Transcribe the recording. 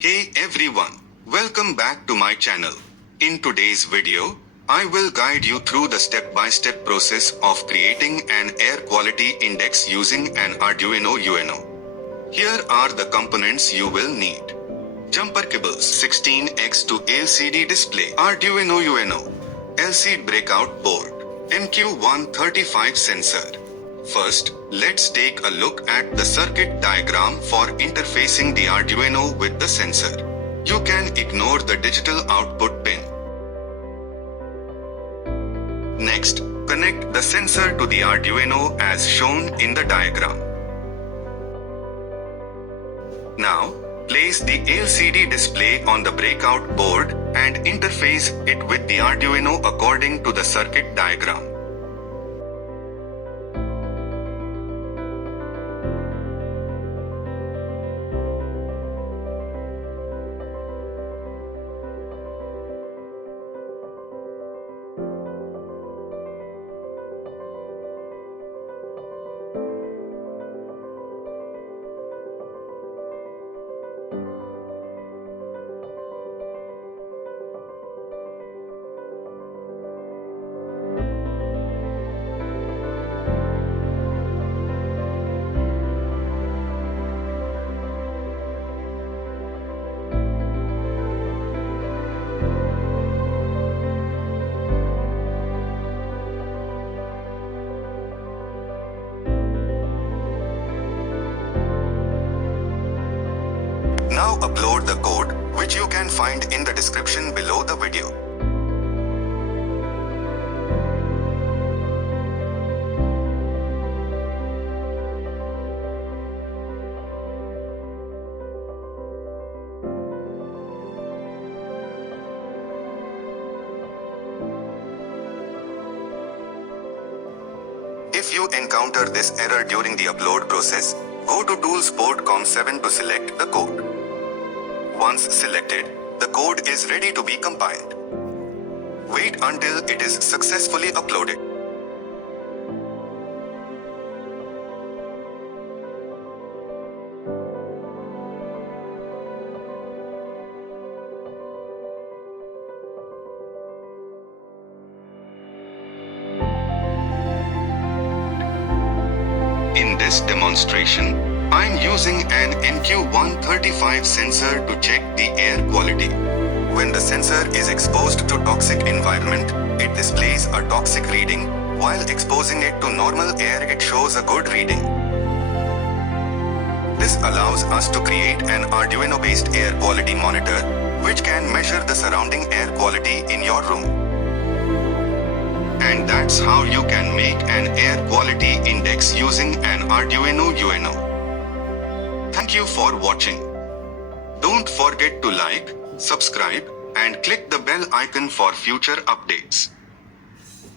Hey everyone, welcome back to my channel. In today's video, I will guide you through the step-by-step process of creating an air quality index using an Arduino Uno. Here are the components you will need. Jumper cables 16x to LCD display, Arduino Uno, LCD breakout board, MQ135 sensor. First, let's take a look at the circuit diagram for interfacing the Arduino with the sensor. You can ignore the digital output pin. Next, connect the sensor to the Arduino as shown in the diagram. Now, place the LCD display on the breakout board and interface it with the Arduino according to the circuit diagram. Now upload the code, which you can find in the description below the video. If you encounter this error during the upload process, go to Tools port COM7 to select the code. Once selected, the code is ready to be compiled. Wait until it is successfully uploaded. In this demonstration, I'm using an MQ135 sensor to check the air quality. When the sensor is exposed to toxic environment, it displays a toxic reading, while exposing it to normal air it shows a good reading. This allows us to create an Arduino-based air quality monitor, which can measure the surrounding air quality in your room. And that's how you can make an air quality index using an Arduino Uno. Thank you for watching. Don't forget to like, subscribe, and click the bell icon for future updates.